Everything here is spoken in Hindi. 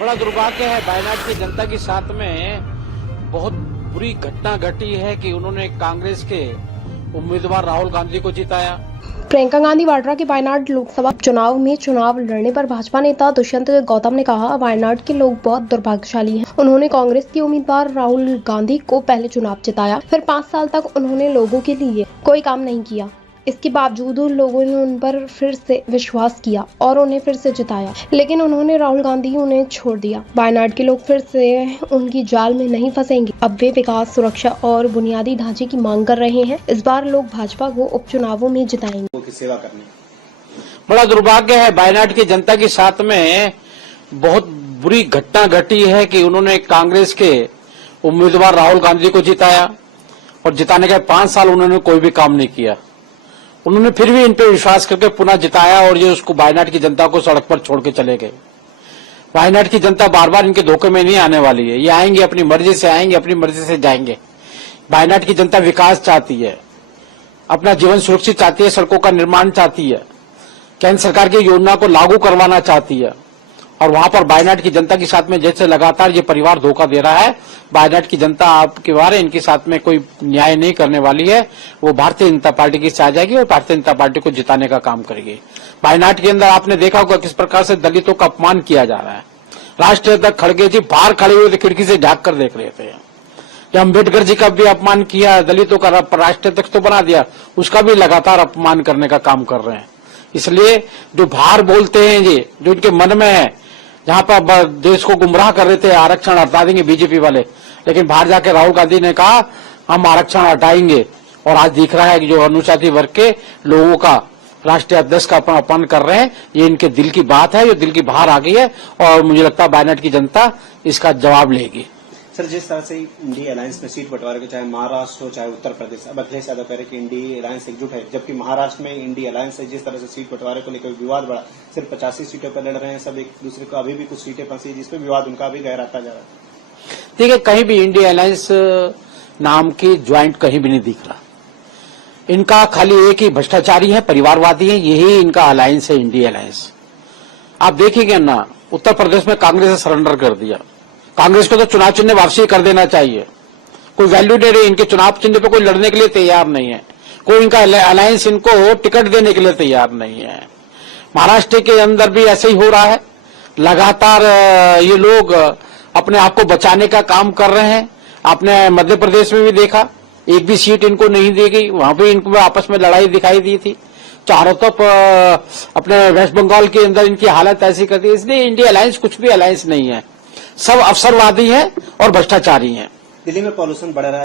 बड़ा दुर्भाग्य है, वायनाड की जनता के साथ में बहुत बुरी घटना घटी है कि उन्होंने कांग्रेस के उम्मीदवार राहुल गांधी को जिताया। प्रियंका गांधी वाड्रा के वायनाड लोकसभा चुनाव में चुनाव लड़ने पर भाजपा नेता दुष्यंत गौतम ने कहा, वायनाड के लोग बहुत दुर्भाग्यशाली हैं। उन्होंने कांग्रेस के उम्मीदवार राहुल गांधी को पहले चुनाव जिताया, फिर 5 साल तक उन्होंने लोगों के लिए कोई काम नहीं किया। इसके बावजूद लोगों ने उन पर फिर से विश्वास किया और उन्हें फिर से जिताया, लेकिन उन्होंने राहुल गांधी उन्हें छोड़ दिया। वायनाड के लोग फिर से उनकी जाल में नहीं फंसेंगे। अब वे विकास, सुरक्षा और बुनियादी ढांचे की मांग कर रहे हैं। इस बार लोग भाजपा को उपचुनावों में जिताएंगे। की सेवा करने बड़ा दुर्भाग्य है, वायनाड की जनता के साथ में बहुत बुरी घटना घटी है कि उन्होंने कांग्रेस के उम्मीदवार राहुल गांधी को जिताया और जिताने के 5 साल उन्होंने कोई भी काम नहीं किया। उन्होंने फिर भी इन पे विश्वास करके पुनः जिताया और ये उसको वायनाड की जनता को सड़क पर छोड़ के चले गए। वायनाड की जनता बार बार इनके धोखे में नहीं आने वाली है। ये आएंगे, अपनी मर्जी से आएंगे, अपनी मर्जी से जाएंगे। वायनाड की जनता विकास चाहती है, अपना जीवन सुरक्षित चाहती है, सड़कों का निर्माण चाहती है, केंद्र सरकार की योजना को लागू करवाना चाहती है। और वहां पर वायनाड की जनता के साथ में जैसे लगातार ये परिवार धोखा दे रहा है, वायनाड की जनता आपके बारे इनके साथ में कोई न्याय नहीं करने वाली है। वो भारतीय जनता पार्टी की आ जाएगी और भारतीय जनता पार्टी को जिताने का काम करेगी। वायनाड के अंदर आपने देखा होगा किस प्रकार से दलितों का अपमान किया जा रहा है। राष्ट्रीय अध्यक्ष खड़गे जी बाहर खड़े हुए थे, खिड़की से झांक कर देख रहे थे। अम्बेडकर जी का भी अपमान किया, दलितों का राष्ट्रीय अध्यक्ष तो बना दिया, उसका भी लगातार अपमान करने का काम कर रहे हैं। इसलिए जो बाहर बोलते हैं जी, जो इनके मन में है, जहां पर देश को गुमराह कर रहे थे, आरक्षण हटा देंगे बीजेपी वाले, लेकिन बाहर जाके राहुल गांधी ने कहा हम आरक्षण हटाएंगे। और आज दिख रहा है कि जो अनुसूचित वर्ग के लोगों का राष्ट्रीय अध्यक्ष का अपमान कर रहे हैं, ये इनके दिल की बात है, ये दिल की बाहर आ गई है और मुझे लगता है वायनाड की जनता इसका जवाब लेगी। सर, जिस तरह से इंडी अलायंस में सीट बंटवारे को, चाहे महाराष्ट्र हो चाहे उत्तर प्रदेश, अब अखिलेश यादव कह रहे कि इंडी अलायंस एकजुट है, जबकि महाराष्ट्र में इंडी अलायंस है। जिस तरह से सीट बंटवारे को लेकर विवाद बढ़ा, सिर्फ 85 सीटों पर लड़ रहे हैं सब एक दूसरे को, अभी भी कुछ सीटें फंसी जिसपे विवाद उनका भी गहराता जा रहा है। देखिए, कहीं भी इंडी अलायंस नाम की ज्वाइंट कहीं भी नहीं दिख रहा। इनका खाली एक ही भ्रष्टाचारी है, परिवारवादी है, यही इनका अलायंस है, इंडी अलायंस। आप देखिएगा ना, उत्तर प्रदेश में कांग्रेस ने सरेंडर कर दिया। कांग्रेस को तो चुनाव चिन्ह वापसी कर देना चाहिए। कोई वैल्यू दे रहे, इनके चुनाव चिन्ह पे कोई लड़ने के लिए तैयार नहीं है। कोई इनका अलायंस इनको टिकट देने के लिए तैयार नहीं है। महाराष्ट्र के अंदर भी ऐसे ही हो रहा है। लगातार ये लोग अपने आप को बचाने का काम कर रहे हैं। आपने मध्य प्रदेश में भी देखा, एक भी सीट इनको नहीं दी गई, वहां भी इनको आपस में लड़ाई दिखाई दी थी। चारों तरफ अपने वेस्ट बंगाल के अंदर इनकी हालत ऐसी कर दी। इसलिए इंडिया अलायंस कुछ भी अलायंस नहीं है, सब अवसरवादी हैं और भ्रष्टाचारी हैं। दिल्ली में पॉल्यूशन बढ़ रहा है।